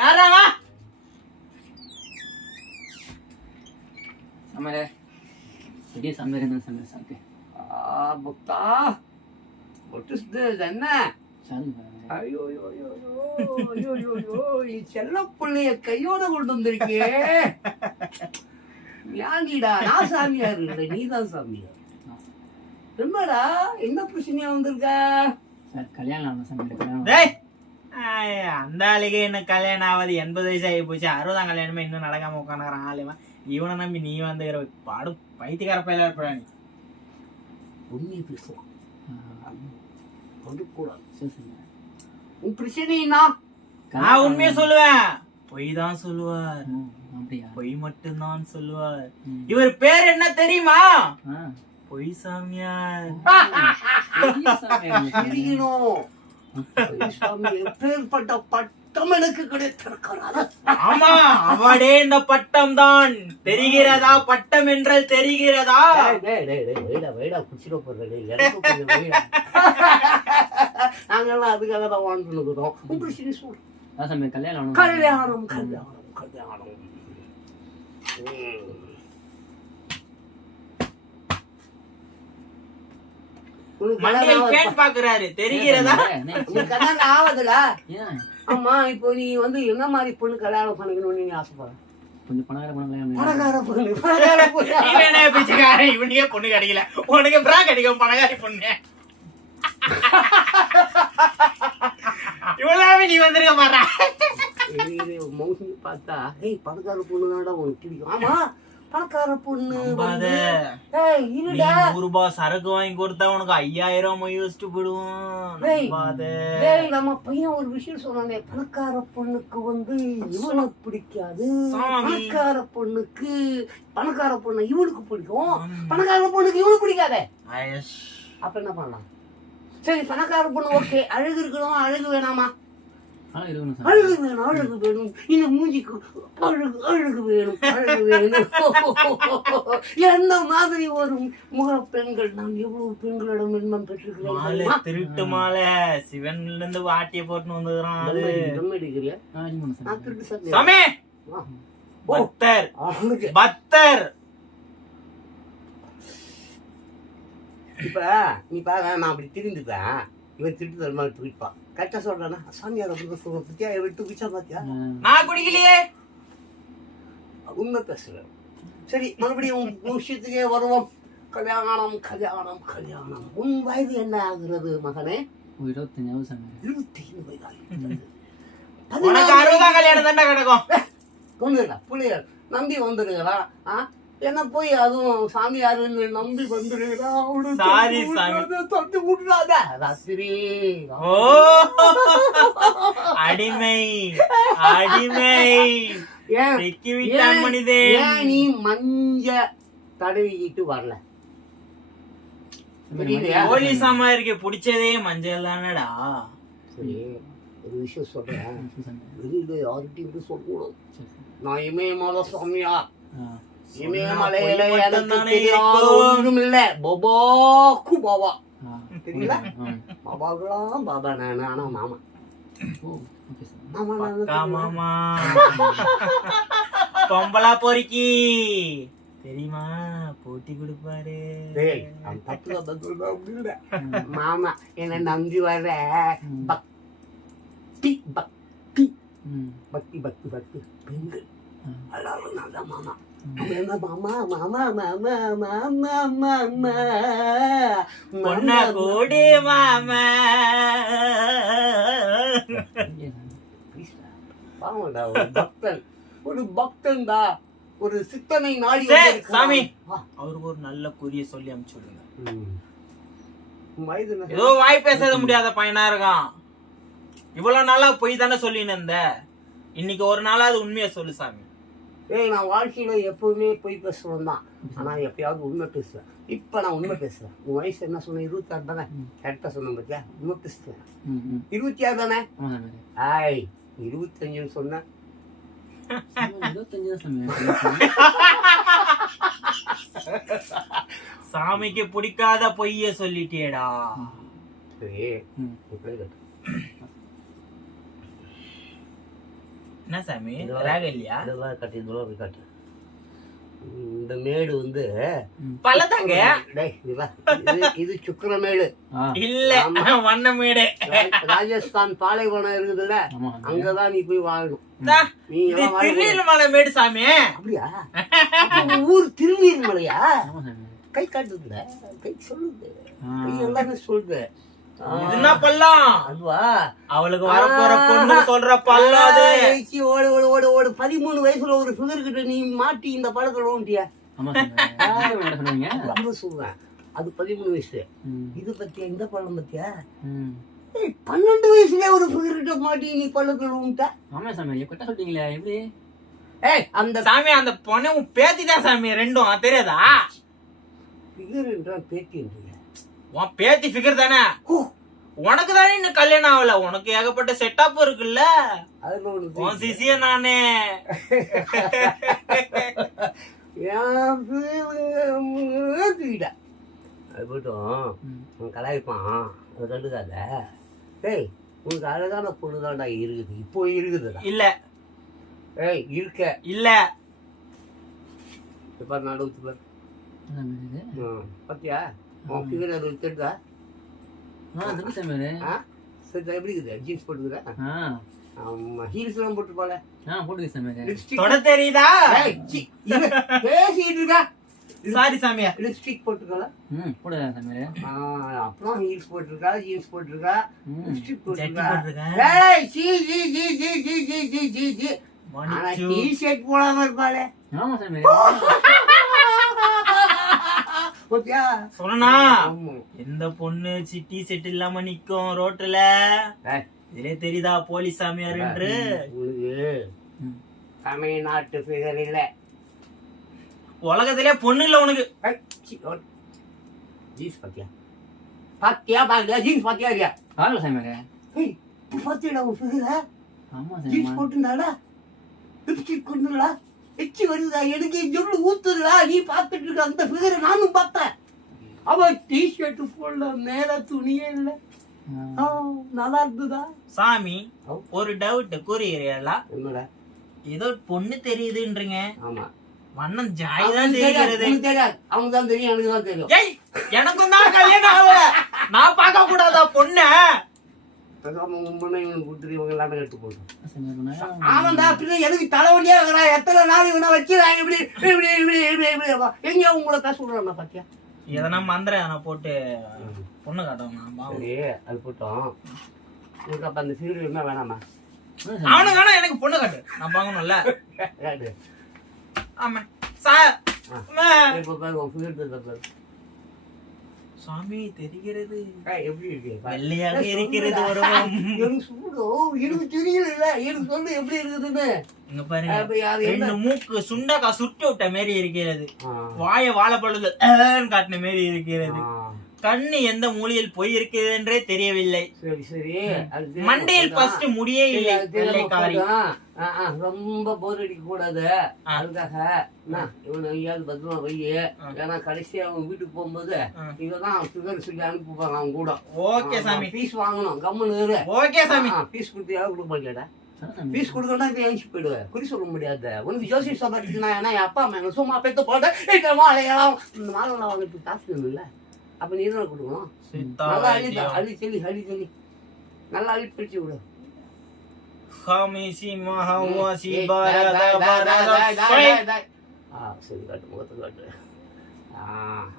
யாராவா சமரே பெரிய சமரே என்ன சமரே சாக்கு புத்தா what is this என்ன ஐயோ ஐயோ ஐயோ ஐயோ ஐயோ ஐயோ செல்ல பிள்ளைய கையோட கொண்டு வந்திருக்கே யாங்கிடா நான் சாமியார் இல்லை நீதான் சாமியார் என்னடா என்ன பிரச்சனையா வந்திருக்கா சார் கல்யாணம் சமரே டேய் அந்த ஆளுக்கு என்ன கல்யாணம் ஆகாது 80 வயசு ஆகி போச்சு 60ஆம் கல்யாணமே இன்னும் நடக்காம உட்காந்துக்கிறான் ஆளுமா இவனை நம்பி நீ வந்து பாடு பைத்தியக்கார பயில இருப்பா நீ உண்மையை பேசுவான் உன் பிரச்சனைனா நான் உண்மையை சொல்லுவேன் பொய் தான் சொல்லுவார் பொய் மட்டும்தான் சொல்லுவார் இவர் பேர் என்ன தெரியுமா பொய் சாமியார் எப்பேற்பட்ட பட்டம் எனக்கு கிடைத்திருக்கிறார் ஆமா அவடே இந்த பட்டம் தான் தெரிகிறதா பட்டம் என்றால் தெரிகிறதா நாங்கெல்லாம் அதுக்காக தான் வாழ்ந்துருக்கிறோம் கல்யாணம் கல்யாணம் கல்யாணம் கல்யாணம் தெரிகிறதா ஆவதுல ஆமா இப்போ நீ வந்து என்ன மாதிரி பொண்ணு கல்யாணம் பண்ணிக்கணும்னு நீ ஆசைப்படுற கொஞ்சம் பணக்கார பொண்ணு இவனுக்கே பொண்ணு கிடைக்கல உனக்கு பிரா கிடைக்கும் பணக்காரி பொண்ணு இவ்வளவு நீ வந்திருக்க மாட்டா மௌசம் பார்த்தா பணக்கார பொண்ணு தான்டா உனக்கு பிடிக்கும் ஆமா பணக்கார பொண்ணு ரூபாய் சரக்கு வாங்கி கொடுத்தா உனக்கு 5000 யோசிச்சுட்டு போயிடுவோம் நம்ம பையன் ஒரு விஷயம் சொன்னானே பணக்கார பொண்ணுக்கு வந்து இவனை பிடிக்காது பணக்கார பொண்ணு இவனுக்கு பிடிக்கும் பணக்கார பொண்ணுக்கு இவனுக்கு பிடிக்காதே அப்ப என்ன பண்ணலாம் சரி பணக்கார பொண்ணு ஓகே அழகு இருக்கணும் அழகு வேணாமா அழகு வேணும் அழகு வேணும் இந்த மூஞ்சிக்கு அழகு அழகு வேணும் அழகு வேணும் என்ன மாதிரி ஒரு முக பெண்கள் நான் எவ்வளவு பெண்களிடம் இன்பம் பெற்றிருக்கிறேன் திருட்டு மாலை சிவன்ல இருந்து வாட்டிய போட்டு வந்துடுறான் பக்தர் இப்ப நீ பாரு நான் அப்படி திருந்துப்பேன் இவன் திருட்டு தர மாதிரி துடிப்பான் கரெக்டா சொல்றானா சாமியார் அப்படி சொல்ற பத்தியா விட்டு குடிச்சா பாத்தியா நான் குடிக்கலையே உண்மை பேசுறேன் சரி மறுபடியும் விஷயத்துக்கே வருவோம் கல்யாணம் கல்யாணம் கல்யாணம் உன் வயது என்ன ஆகுறது மகனே 25 வயது கல்யாணம் தானே கிடக்கும் ஒண்ணுடா புள்ளைய நம்பி வந்துருக்கிறா என்ன போய் அதுவும் சாமியாருன்னு நம்பி வந்துருக்கிறா தட்டு விட்டுறாத ராத்திரி அடிமை அடிமை ஏன் நீ மஞ்ச தடவிக்கிட்டு வரல போலீஸ் அம்மா இருக்கு பிடிச்சதே மஞ்சள் தானடா சரி ஒரு விஷயம் சொல்றேன் வெளியில யார்கிட்டையும் சொல்லக்கூடாது நான் இமயமலை சாமியா இமயமலையில எனக்கு தெரியாத ஒன்றும் இல்ல பாபாக்கு பாபா தெரியல பாபாக்குலாம் பாபா நானு ஆனா மாமா மாமா பொம்பளா பொறுக்கி தெரியுமா போட்டி கொடுப்பாரு மாமா என்ன நம்பி வர பக்தி பக்தி பக்தி பக்தி பக்தி பெண்கள் எல்லாரும் நான் தான் மாமா மாமா மாமா மாமா மாமா மாமா பொண்ண கூடி மாமா பாவம்டா ஒரு பக்தன்டா ஒரு சித்தனை நாடி சாமி அவருக்கு ஒரு நல்ல குறிய சொல்லி அனுப்பிச்சுடுங்க ஏதோ வாய் பேச முடியாத பையனா இருக்கான் இவ்வளவு நாளா பொய் தானே சொல்லின்னு இருந்த இன்னைக்கு ஒரு நாளாவது உண்மையை சொல்லு சாமி நான் வாழ்க்கையில எப்பவுமே பொய் பேசுவேன் தான் ஆனா எப்பயாவது உண்மை பேசுவேன் இப்ப நான் உண்மை பேசுறேன் உன் வயசு என்ன சொன்ன 26 தானே கரெக்டா சொன்ன பத்தியா உண்மை பேசுவேன் 26 தானே 25 சொன்ன சாமிக்கு பிடிக்காத பொய்ய சொல்லிட்டேடா என்ன சாமி ராக இல்லையா? இதெல்லாம் காட்டு, இதெல்லாம் போய் காட்டு. இந்த மேடு வந்து பள்ளத்தாங்க. டேய், நீ வா. இது சுக்கிரமேடு இல்ல, வண்ணமேடு. ராஜஸ்தான் பாலைவனம் இருக்குதுல்ல, அங்கதான் நீ போய் வாழணும். நீ திருநீர்மலை மேடு சாமி. அப்படியா? ஊர் திருநீர்மலையா? கை காட்டுதுல, கை சொல்லுது, கை எல்லாமே சொல்லுது. இதுனா பள்ளம் அதுவா? அவளுக்கு வரப்போற பொண்ணு சொல்ற பள்ளம் அது. ஓடு ஓடு ஓடு ஓடு. 13 வயசுல ஒரு ஃபிகர் கிட்ட நீ மாட்டி இந்த படத்துல ஓட்டியா? ரொம்ப சொல்றேன். அது 13 வயசு. இது பத்தியா? இந்த பழம் பத்தியா? 12 வயசுல ஒரு ஃபிகர் கிட்ட மாட்டி நீ பள்ளத்துல ஓட்டா? ஆமா சாமி, கிட்ட சொல்றீங்களே எப்படி? ஏய், அந்த சாமி அந்த பொண்ணு பேத்தி தான் சாமி, ரெண்டும் தெரியாதா? ஃபிகர் என்றா பேத்தி என்றீங்க? உன் பேத்தி ஃபிகர் தானே, உனக்கு தானே இன்னும் கல்யாணம் ஆகல, உனக்கு ஏகப்பட்ட செட்டப் இருக்குல்ல. அதுல உன் சிசிய நானே. அது போட்டும் கலாய்ப்பான், அது கண்டுக்காத. ஏய், உனக்கு அழகான பொண்ணுதான்டா இருக்குது, இப்போ இருக்குதுடா. இல்ல. ஏய், இருக்க இல்ல. இப்ப நடுவுத்து பாரு. பாத்தியா? உன் ஃபிகர் அது தெரியுதா? சரி, எப்படி இருக்குது? ஜீன்ஸ் போட்டுக்குதா? ஆமா, ஹீல்ஸ் எல்லாம் போட்டுருப்பாள. தெரியுதா? பேசிட்டு இருக்கா. சாரி சாமியா. லிப்ஸ்டிக் போட்டுருக்கா? அப்புறம் ஹீல்ஸ் போட்டிருக்கா, ஜீன்ஸ் போட்டிருக்கா, லிப்ஸ்டிக் போட்டிருக்கா. டிஷர்ட் போடாம இருப்பாளே. சொன்னா எந்த பொண்ணு சிட்டி செட் இல்லாம நிக்கும் ரோட்ல, இதுல தெரியுதா போலீஸ் சாமியார் என்று? தமிழ்நாட்டு ஃபிகர் இல்ல, உலகத்திலே பொண்ணு இல்ல உனக்கு. ஜீன்ஸ் பாத்தியா? பாத்தியா பாத்தியா? ஜீன்ஸ் பாத்தியா இல்லையா? பாத்தியாடா உன் ஃபிகர்? ஜீன்ஸ் போட்டுருந்தாடா, லிப்ஸ்டிக் கொண்டுடா, எச்சி வருதா, எனக்கு ஜொல்லு ஊத்துடா. நீ பாத்துட்டு இருக்க அந்த ஃபிகரை நானும் பார்த்தேன். அவ டிஷர்ட் போடல, மேல துணியே இல்ல, நல்லா இருந்ததா? சாமி ஒரு டவுட் கூறுகிறீங்களா? என்னடா? ஏதோ பொண்ணு தெரியுதுன்றீங்க. ஆமா, வண்ணம் ஜாய் தான் தெரிகிறது. தெரியாது, அவங்க தான் தெரியும், எனக்கு தான் தெரியும். ஏய், எனக்கும் தான் கல்யாணம் ஆகல, நான் பார்க்க கூடாதா பொண்ணு? எனக்கு தலைவலியா எத்தனை நாள் இவனை வச்சுறாங்க. இப்படி இப்படி இப்படி இப்படி இப்படி எங்க உங்களை பேச விடுறாங்க பாத்தியா? எதனா மந்திரம் போட்டு பொண்ணு காட்டுவாங்க. சரி, அது போட்டோம். உங்களுக்கு அப்ப அந்த சீரியல் என்ன வேணாமா? அவனுக்கு வேணா, எனக்கு பொண்ணு காட்டு, நான் பாக்கணும்ல. ஆமா சாமி தெரிகிறது. எப்படி இருக்கு? வெள்ளையாக இருக்கிறது. எனக்கு தெரியல, எனக்கு சொல்லு எப்படி இருக்குதுன்னு. இங்க பாருங்க, ரெண்டு மூக்கு சுண்டக்கா சுட்டு விட்ட மாதிரி இருக்கிறது, வாய வாழைப்பழது காட்டின மாதிரி இருக்கிறது, கண்ணு எந்த மூலையில் போய் இருக்கிறது என்றே தெரியவில்லை. சரி சரி, மண்டையில் ஃபர்ஸ்ட் முடியே இல்லை, வெள்ளைக்காரி. ரொம்ப போர் அடிக்க கூடாது, அதுக்காக இவனை எங்கேயாவது பத்திரமா வைய. ஏன்னா கடைசியா அவன் வீட்டுக்கு போகும்போது இவதான் ஃபிகர் சொல்லி அனுப்புவாங்க அவங்க கூட. ஓகே சாமி. ஃபீஸ் வாங்கணும், கம்முன்னு. ஓகே சாமி. ஃபீஸ் கொடுத்து யாரும் கொடுக்க மாட்டேடா. ஃபீஸ் கொடுக்கணும், இப்ப எழுச்சி போயிடுவேன். குறி சொல்ல முடியாது. உனக்கு ஜோசி சொல்லிட்டுனா, ஏன்னா என் அப்பா அம்மா சும்மா பெற்று போட்டு மாலையெல்லாம் இந்த மாலைலாம் வாங்கிட்டு காசு இல்லை. அப்ப நீ தான் கொடுக்கணும். நல்லா அள்ளி சொல்லி நல்லா அள்ளி பிடிச்சு விடு. சரி, காட்டு, முகத்தை காட்டு.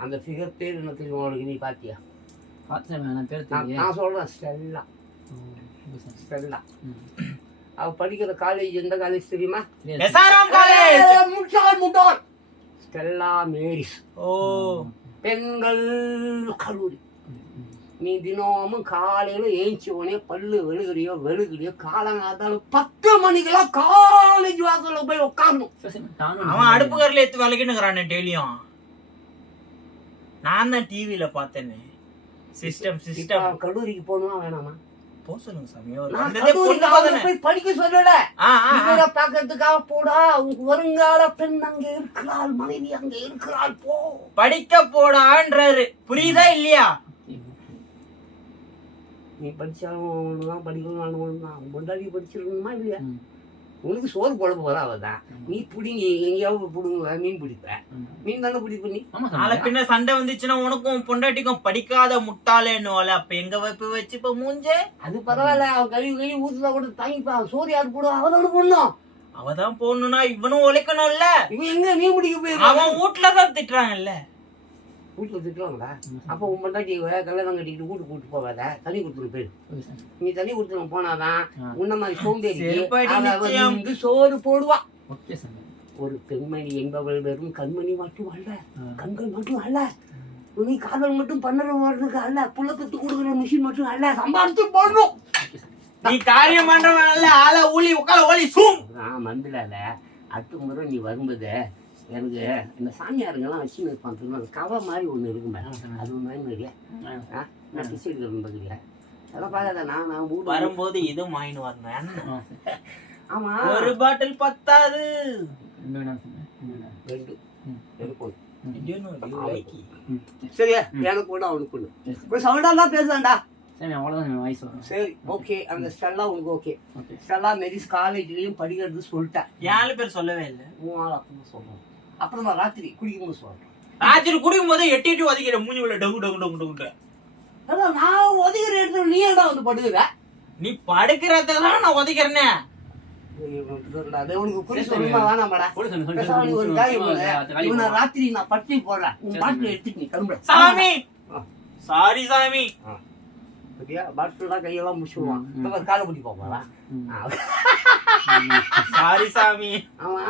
அந்த ஃபிகர் பேர் என்ன தெரியும் உங்களுக்கு? நீ பாத்தியா? நான் சொல்றேன், ஸ்டெல்லா. ஸ்டெல்லா. அவ படிக்கிற காலேஜ் எந்த காலேஜ் தெரியுமா? முட்டாள். ஸ்டெல்லா மேரிஸ் பெண்கள் கல்லூரி. நீ தினமும் காலையில ஏஞ்சி உடனே பல்லு வெளுகிறியோ காலங்காத்தால 10 மணிக்கெல்லாம் காலேஜ் வாசல்ல போய் உட்காரணும். அவன் அடுப்பு கரையில எடுத்து வளைக்கணுங்கிறானே டெய்லியும். நான் தான் டிவில பார்த்தேன்னு. சிஸ்டம் கல்லூரிக்கு போகணுமா வேணாமா? சொல்லுங்க சாமி. படிக்க சொல்லல, பாக்கிறதுக்காக போடா. உங்க வருங்கால பெண் அங்க இருக்கிறாள், மனைவி அங்க இருக்கிறாள், போ படிக்க போடான்றாரு. புரியுதா இல்லையா? நீ படிச்சாலும் படிக்கணும், பொண்டாடி படிச்சிருக்கணுமா இல்லையா? உனக்கு சோறு போட போற அவதான். நீ பிடிங்க எங்கேயாவது பிடுங்க, மீன் பிடிப்ப. மீன் தானே பிடிப்ப நீ. நாளை பின்ன சண்டை வந்துச்சுன்னா உனக்கும் பொண்டாட்டிக்கும் படிக்காத முட்டாளேன்னு அப்ப எங்க வைப்பு வச்சு இப்ப மூஞ்சே. அது பரவாயில்ல, அவன் கழுவி ஊத்துனா கூட தாங்கிப்பான். சோறு யாரு போடுவா? அவதான போடணும். அவதான் போடணும்னா இவனும் உழைக்கணும்ல. இவன் எங்க மீன் பிடிக்க போயிருக்கான்? அவன் வீட்டுலதான் திட்டுறாங்கல்ல. வீட்டுல திட்டுவாங்களா? அப்ப உன் பொண்டாட்டி கல்யாணம் கட்டிக்கிட்டு வீட்டுக்கு கூட்டு போவாத, தண்ணி கொடுத்துரு போயிரு. நீ தண்ணி கொடுத்துரு போனாதான் உன்ன மாதிரி சோம்பேறி சோறு போடுவா. ஒரு பெண்மணி என்பவள் வெறும் கண்மணி மட்டும் அல்ல, கண்கள் மட்டும் அல்ல, நீ காதல் மட்டும் பண்ணுறவர்களுக்கு அல்ல, புள்ள பெத்து கொடுக்குற மிஷின் மட்டும் அல்ல, சம்பாதிச்சு போடணும். நீ காரியம் பண்றவன் அல்ல, ஆள ஊழி உட்கார ஓலி சூம். நான் மந்திரால அடுத்த முறை நீ வரும்போது எனக்கு இந்த சாமியாருங்கெல்லாம் வச்சுன்னு இருப்பான், அந்த கவை மாதிரி ஒன்று இருக்குமே, அது ஒன்று இல்லையா? நான் டிசைட் இல்லை அதெல்லாம் பார்க்காத. நான் வரும்போது இது வாங்கிட்டு வரணும். ஆமா, ஒரு பாட்டில் பத்தாது, சரியா? எனக்கு ஒண்ணு அவனுக்கு ஒண்ணு சவுண்டா தான் பேசுறேன்டா. சரி, ஓகே. அந்த ஸ்டெல்லா உனக்கு ஓகே. ஸ்டெல்லா மெரிஸ் காலேஜ்லயும் படிக்கிறது சொல்லிட்டேன். 7 பேர் சொல்லவே இல்லை. 3 நாள் அப்புறம் சொல்றேன். அப்புறமா ராத்திரி குடிக்கும்போது சொல்றேன். ராத்திரி குடிக்கும் போது எட்டி ஒதுக்கிற மூஞ்சி உள்ள டங்கு டங்கு டங்கு டங்கு. அதான் நான் ஒதுக்கிற இடத்துல நீ ஏடா வந்து படுக்குற? நீ படுக்கிறதான் நான் ஒதுக்கிறேன். ராத்திரி நான் பட்டி போடுறேன், உன் பாட்டில் எடுத்துட்டு நீ கிளம்புற. சாமி சாரி சாமி. பாட்டிலாம் கையெல்லாம் முடிச்சுடுவான், காலை பிடி போவான். சாரி சாமி. ஆமா,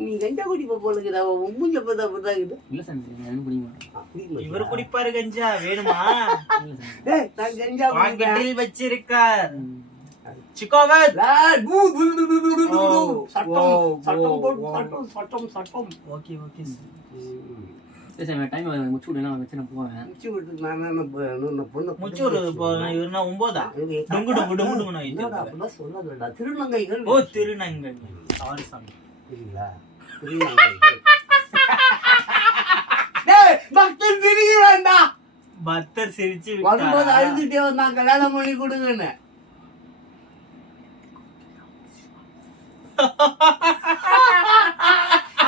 நீ கஞ்சா குடி போல மூஞ்ச பார்த்தா இவர் குடிப்பாரு கஞ்சா, வேணுமா? நான் கஞ்சா பாக்கெட்டில் வச்சிருக்கார். சிக்கோவே சட்டம் சட்டம். ஓகே ஓகே டைம் முச்சு விடு, நான் வச்சு நான் போவேன். முச்சு விட்டு நான் பொண்ணு முச்சு விடு. இவர்னா 9 டொங்கு டொங்கு டொங்கு டொங்கு. நான் இது அப்படிலாம் சொல்லாதடா, திருநங்கைகள். ஓ திருநங்கை, சாரி சாமி. புரியல? திருநங்கைகள். டேய் பக்தர் திரிகிறான்டா. பக்தர் சிரிச்சு வரும்போது அழுதுட்டே வந்தான், கல்யாணம் பண்ணி கொடுங்கன்னு.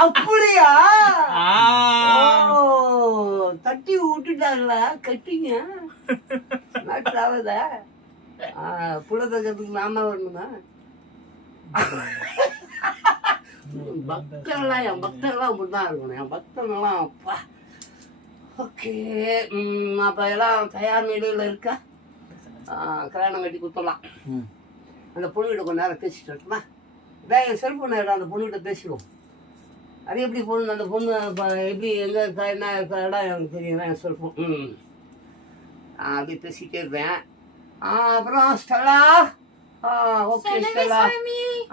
அப்படியா? தட்டி விட்டுட்டாங்களா? கட்டிங்க நாட்டாவத புலத்தக்கத்துக்கு நாம வரணுமா? பக்தர்கள்லாம் என் பக்தர்கள்லாம் அப்படிதான் இருக்கணும். என் பக்தர்கள்லாம் அப்பா. ஓகே, அப்ப எல்லாம் தயார் நிலையில இருக்கா? கல்யாணம் கட்டி கொடுத்துடலாம். அந்த பொண்ணுகிட்ட கொஞ்ச நேரம் பேசிட்டு இருக்குமா? என் செல்போன் அந்த பொண்ணுகிட்ட பேசிடுவோம். அது எப்படி பொண்ணு, அந்த பொண்ணு எப்படி எங்கே இருக்கா, என்ன இருக்கா, இடம் எனக்கு தெரியும், என் செல்ஃபோன். அப்படி பேசிகிட்டே இருப்பேன். அப்புறம் ஸ்டெல்லா. Okay Stella.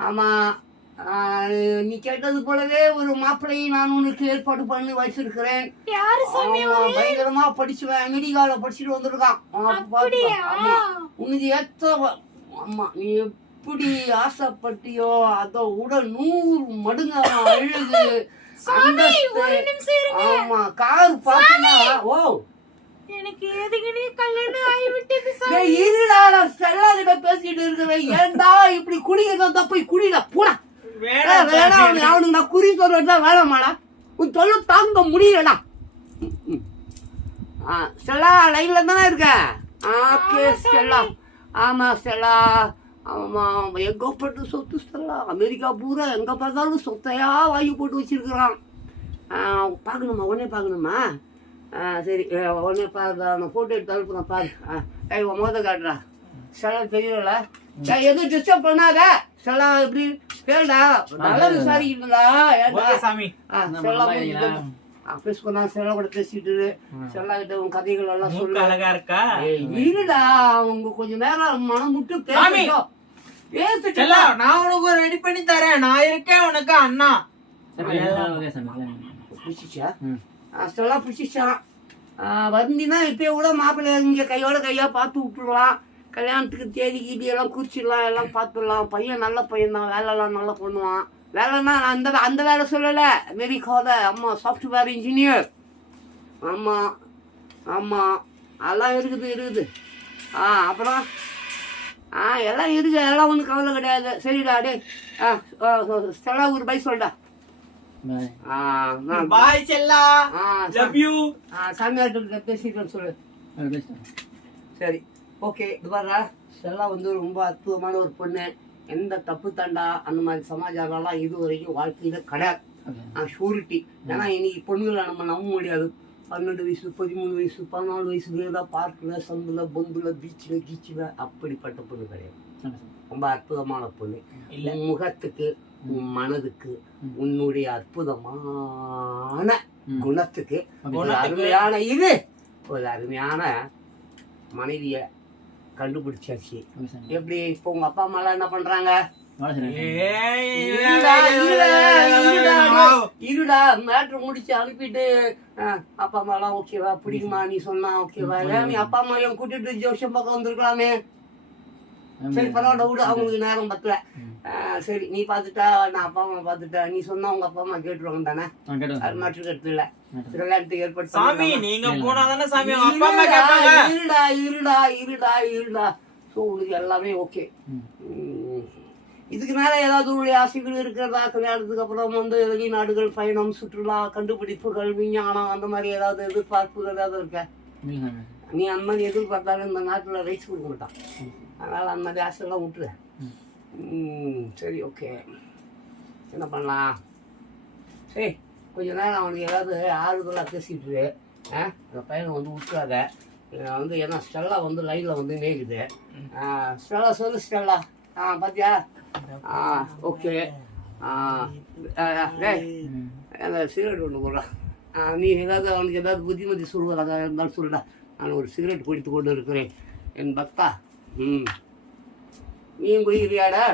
ஆமாம், நீ கேட்டது போலவே ஒரு மாப்பிள்ளையை நான் உனக்கு ஏற்பாடு பண்ணி வச்சிருக்கிறேன். பயங்கரமா படிச்சுவேன், மெடிக்கால படிச்சுட்டு வந்திருக்கான். உனக்கு ஏற்ற. ஆமா, நீ எப்படி ஆசைப்பட்டியோ அதை விட 100 மடங்கு அழகு. ஆமா, கார் பாத்தீங்கன்னா ஓ எனக்கு எதுக்குனே கல்யாணம் ஆயிவிட்டது. இருடா, நான் ஸ்டெல்லா கிட்ட பேசிட்டு இருக்கிறேன். ஏன்டா இப்படி குடிக்கிறதா? போய் குடியில போடா. வேணாம், அவனுக்கு நான் குறி சொல்றதா வேணாமாடா? உன் தொல்லை தாங்க முடியலடா. ஸ்டெல்லா லைன்ல தானே இருக்க? Okay Stella. ஆமா ஸ்டெல்லா. ஆமாம், எங்கப்பட்டு சொத்து ஸ்டெல்லா. அமெரிக்கா பூரா எங்கே பார்த்தாலும் சொத்தையா வாங்கி போட்டு வச்சிருக்கிறான். பார்க்கணுமா? உடனே பார்க்கணுமா? சரி, உடனே பாரு, நான் ஃபோட்டோ எடுத்து அனுப்புறேன் பாரு. உன் மோத காட்டுறா. ஸ்டெல்லா தெரியல, எதுவும் டிஸ்டர்ப் பண்ணாத. ஸ்டெல்லா எப்படி கேளுடா, நல்லா விசாரிக்கிட்டுங்களா? சாமி ஸ்டெல்லா பேசுனா ஸ்டெல்லா கூட பேசிட்டு ஸ்டெல்லா கிட்ட உன் கதைகள் எல்லாம் சொல்லு. அழகா இருக்கா? இருடா, அவங்க கொஞ்சம் நேரம் மனம் விட்டு பேசிட்டோம். நான் உனக்கு ரெடி பண்ணி தரேன். நான் இருக்கேன் உனக்கு அண்ணா. பிடிச்சிச்சா? ஸ்டெல்லா பிடிச்சிச்சான். வந்தினா இப்பயே கூட மாப்பிள்ளை இங்கே கையோட கையா பார்த்து விட்டுடலாம். கல்யாணத்துக்கு தேதி கீதி எல்லாம் குறிச்சிடலாம், எல்லாம் பார்த்துடலாம். பையன் நல்ல பையன் தான், வேலைலாம் நல்லா பண்ணுவான். வேலைன்னா அந்த வேலை சொல்லலை, அமெரிக்காவில். அம்மா சாஃப்ட்வேர் இன்ஜினியர். ஆமாம் ஆமாம், அதெல்லாம் இருக்குது. அப்புறம் எல்லாம் இருக்கு, எல்லாம் ஒன்றும் கவலை கிடையாது. சரிடா டே. ஸ்டெல்லா ஒரு பை சொல்டா. பாய் செல்லா, லவ் யூ. சாமியார்கிட்ட பேசிட்டு சொல்லு. சரி, ஓகே. இது பாருடா, ஸ்டெல்லா வந்து ரொம்ப அற்புதமான ஒரு பொண்ணு. எந்த தப்பு தண்டா அந்த மாதிரி சமாச்சாரம்லாம் இது வரைக்கும் வாழ்க்கையில கிடையாது. ஷூரிட்டி. ஏன்னா இன்னைக்கு பொண்ணுகளை நம்ம நம்ப முடியாது. 12 வயசு 13 வயசு 14 வயசுல பார்க்கல, சந்துல, பொந்துல, பீச்சில் கீச்சில் அப்படிப்பட்ட பொண்ணு கிடையாது. ரொம்ப அற்புதமான பொண்ணு. உன் முகத்துக்கு, உன் மனதுக்கு, உன்னுடைய அற்புதமான குணத்துக்கு ஒரு அருமையான ஒரு அருமையான மனைவிய கண்டுபிடிச்சாச்சு. எப்படி இப்போ உங்க அப்பா அம்மா எல்லாம் என்ன பண்றாங்க? இருடா, மேட்ரு முடிச்சு அனுப்பிட்டு அப்பா அம்மா எல்லாம் ஓகேவா, பிடிக்குமா நீ சொன்னா ஓகேவா? நீ அப்பா அம்மாவையும் கூட்டிட்டு ஜோஷம் பக்கம் வந்திருக்கலாமே. சரி பரவாயில்ல விடு, அவங்களுக்கு நேரம் பத்தல. சரி நீ பாத்துட்டா, நான் அப்பா அம்மா பாத்துட்டா, நீ சொன்னா உங்க அப்பா அம்மா கேட்டுருவாங்க தானே? அது மாற்று கருத்து இல்ல. விளையாட்டு ஏற்படுத்த இருடா. ஸோ உங்களுக்கு எல்லாமே ஓகே. இதுக்கு மேல ஏதாவது உங்களுடைய ஆசைகள் இருக்கிறதா? கல்யாணத்துக்கு அப்புறம் வந்து வெளிநாடுகள் பயணம், சுற்றுலா, கண்டுபிடிப்புகள், விஞ்ஞானம், அந்த மாதிரி ஏதாவது எதிர்பார்ப்புகள் ஏதாவது இருக்க? நீ அந்த மாதிரி எதிர்பார்த்தாலும் இந்த நாட்டில் ரைட்ஸ் கொடுக்க மாட்டான். அதனால அந்த மாதிரி ஆசைலாம் விட்டுரு. சரி, ஓகே. என்ன பண்ணலாம்? சரி, கொஞ்ச நேரம் அவனுக்கு ஏதாவது ஆறுதலாக பேசிட்டு அந்த பையனை வந்து விட்டுறாத. வந்து ஏன்னா ஸ்டெல்லா வந்து லைனில் வந்து மேய்க்குது. ஸ்டெல்லா சொல்லு ஸ்டெல்லா. பாத்தியா? ஓகே. அந்த சிகரெட் ஒன்று போடுறான். நீ ஏதாவது அவனுக்கு ஏதாவது புத்திமதி சொல்வதாக இருந்தாலும் சொல்ல. நான் ஒரு சிகரெட் குடித்து கொண்டு இருக்கிறேன் என் பக்தா. நீயும் குடிக்கிறியாடா?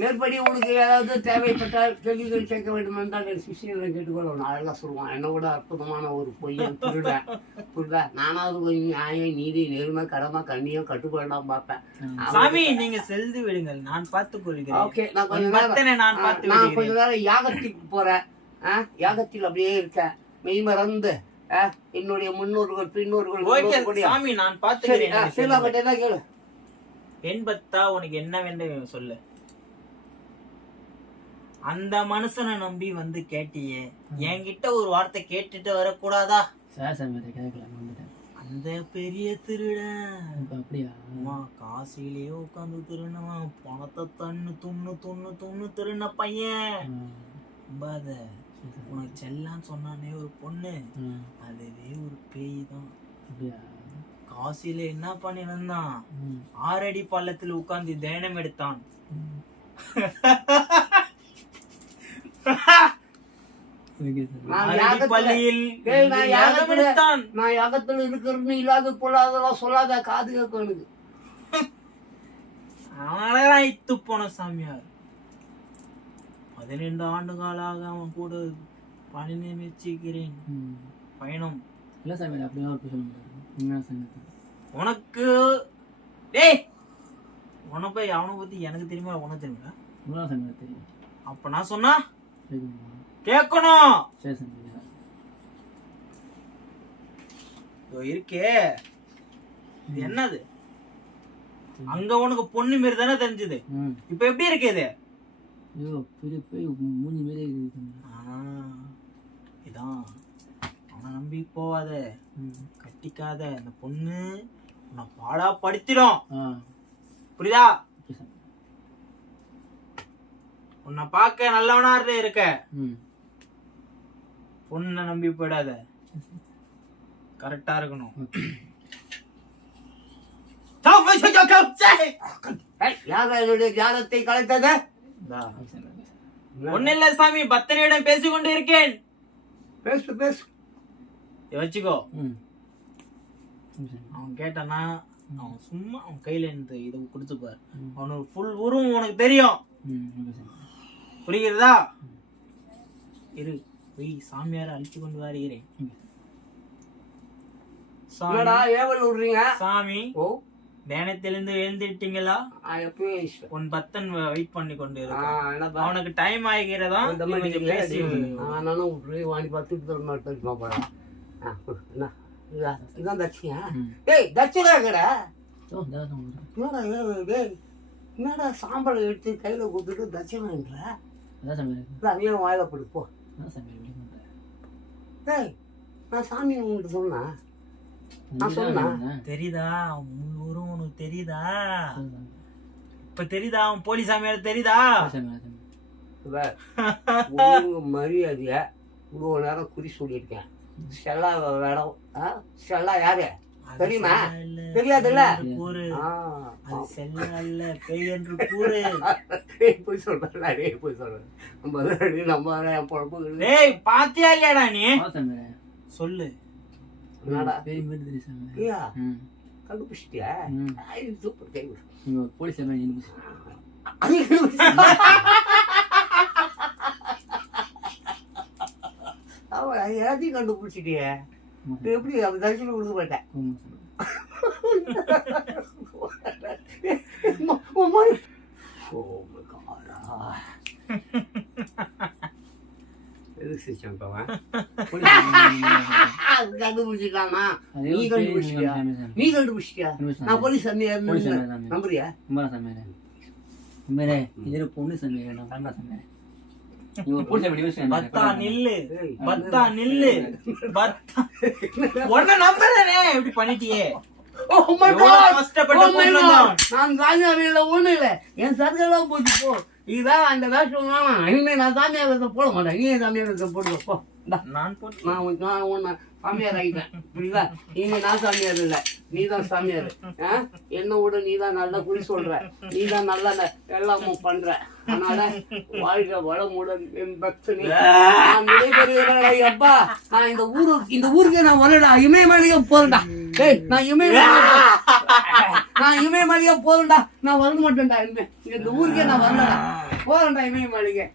மேற்படி உனக்கு ஏதாவது தேவைப்பட்டால் கேள்விகள் கேட்க வேண்டும் என்றால் என் சிஷியனை கேட்டுக்கொள்ள அழகாக சொல்லுவான். என்னை விட அற்புதமான ஒரு பொய்யன் திருடேன். புரியுதா? நானாவது கொஞ்சம் நியாயம், நீதி, நேர்மை, கடமை, கண்ணியம் கட்டுக்கொள்ளலாம் பார்ப்பேன். சாமி நீங்க செல்து விடுங்கள், நான் பார்த்துக் கொள்கிறேன். ஓகே, நான் கொஞ்ச நேரம் யாகத்துக்கு போறேன். யாகத்தில் அப்படியே இருக்கேன், மெய்மறந்து என்னுடைய முன்னோர்கள் பின்னோர்கள். சாமி நான் பார்த்துக்கிறேன். கேளு. பெண் பத்தா உனக்கு என்ன வேண்டும் சொல்லு. அந்த மனுஷனை நம்பி வந்து கேட்டியே, என்கிட்ட ஒரு வார்த்தை கேட்டுட்டு வரக்கூடாதா? அந்த பெரிய திருடன் அப்படியா? காசிலேயே உட்காந்து திருநவன், பணத்தை துண்ணு திருண்ண பையன். நம்பாத, உனக்கு செல்லான்னு சொன்னானே ஒரு பொண்ணு, அதுவே ஒரு பேய் தான். காசில என்ன பண்ணிருந்தான்? 6 அடி பள்ளத்துல உட்கார்ந்து தியானம் எடுத்தான். நான் யாகத்துல இருக்கிறன்னு இல்லாத பொல்லாதெல்லாம் சொல்லாத, காது கேட்க. அவன் இத்து போன சாமியார். 12 ஆண்டுகளாக அவன் கூட பணி நியமிச்சிருக்கிறேன். பயணம் இல்ல சாமி, அப்படியே உனக்கு டேய் உன போய் அவனை பத்தி எனக்கு தெரியுமா உனக்கு தெரியுமா? தெரியும். அப்ப நான் சொன்னா கேட்கணும். இருக்கே இது என்னது? அங்க உனக்கு பொண்ணு மாரி தானே தெரிஞ்சது, இப்ப எப்படி இருக்கு இது? இதான் அவனை நம்பி போவாத, கட்டிக்காத. இந்த பொண்ணு உன்னை பாடா படுத்திடும், புரியுதா? உன்னை பார்க்க நல்லவனா இருக்க, பொண்ணை நம்பி போயிடாத, கரெக்டா இருக்கணும். தியானத்தை கலைத்தது ஒண்ணு இல்ல சாமி, பக்தனிடம் பேசிக் கொண்டு இருக்கேன். பேசு வச்சுக்கோ. அவன் கேட்டானா அவன் சும்மா அவன் கையில இருந்து இதை கொடுத்துப்பார். அவனுக்கு ஃபுல் உருவம் உனக்கு தெரியும், புரிகிறதா? இரு, போய் சாமியார அழிச்சு கொண்டு வருகிறேன். சாமி தியானத்திலிருந்து எழுந்துட்டீங்களா? உன் பக்தன் வெயிட் பண்ணி கொண்டு இருக்கான். அவனுக்கு டைம் ஆகிறதா? இதான் தட்சியா? ம். டேய் தட்சிணா கடை ஓ இதான் என்னடா டேய் என்னடா சாம்பலை எடுத்து கையில கொடுத்துட்டு தட்சிணான்ற அதான் சாமி இருக்கு. அதையும் வாயில போடு போ. அதான் சாமி வெளியே பண்ணுறேன். டேய் நான் சாமி உங்ககிட்ட சொன்னேன். நான் சொன்னேன். தெரியுதா முன்னூறும் உனக்கு தெரியுதா? இப்ப தெரியுதா அவன் போலீஸ் சாமியார் தெரியுதா? ஒழுங்கு மரியாதைய இவ்வளோ நேரம் குறி சொல்லியிருக்கேன். செல்லா வேடம் செல்லா யாரு தெரியுமா? தெரியாதுல்ல? கூறு ஆ, அது செல்ல அல்ல பேய் என்று கூறு. போய் சொல்றேன் போய் சொல்றேன். நம்ம என் பொழப்பு டேய் பாத்தியா இல்லையாடா நீ? சாமி சொல்லு. என்னடா பேய் மாதிரி தெரியும் சாமி. ஐயா ம் கண்டுபிடிச்சிட்டியா? ம். சூப்பர் கை நீங்க போலீஸ் சாமி அவன் எல்லாத்தையும் கண்டுபிடிச்சிட்டியே. எப்படி அப்படி தரிசனம் கொடுக்க மாட்டேன். கண்டுபிடிச்சிக்கலாமா? நீ கண்டுபிடிச்சிட்டியா? நீ கண்டுபிடிச்சிட்டியா? நான் போலீஸ் சாமியார் நம்புறியா? பத்தா நில்லு பத்தா நில்லு பத்தா உன்ன நம்புறேனே இப்படி பண்ணிட்டியே. Oh my God! கஷ்டப்பட்டு Oh my கொண்டு God! வந்தோம். நான் சாமியார் இல்ல ஒண்ணு இல்ல என் சர்க்கெல்லாம் போச்சு போ. இதான் அந்த வேஷம் இனிமே நான் சாமியாரத்தை போட மாட்டேன். நீ சாமியாரத்தை போடுவ போ. நான் போட்டு நான் உன்னை சாமியார் ஆகிட்டேன் புரியுதா? இனிமே நான் சாமியார் இல்ல நீதான் சாமியார். என்ன விட நீதான் நல்லா குறி சொல்ற. நீதான் நல்லா எல்லாமும் பண்ற. அதனால வாழ்க வளமுடன் என் பக்தனே. நான் விடைபெறுகிறேன் அப்பா. நான் இந்த ஊருக்கே நான் வரடா. இமயமலையே போறேன்டா. டேய் நான் இமயமலையே போறேன்டா. நான் வர மாட்டேன்டா. இந்த ஊருக்கே நான் வரலடா. போறேன்டா இமயமலைக்கு.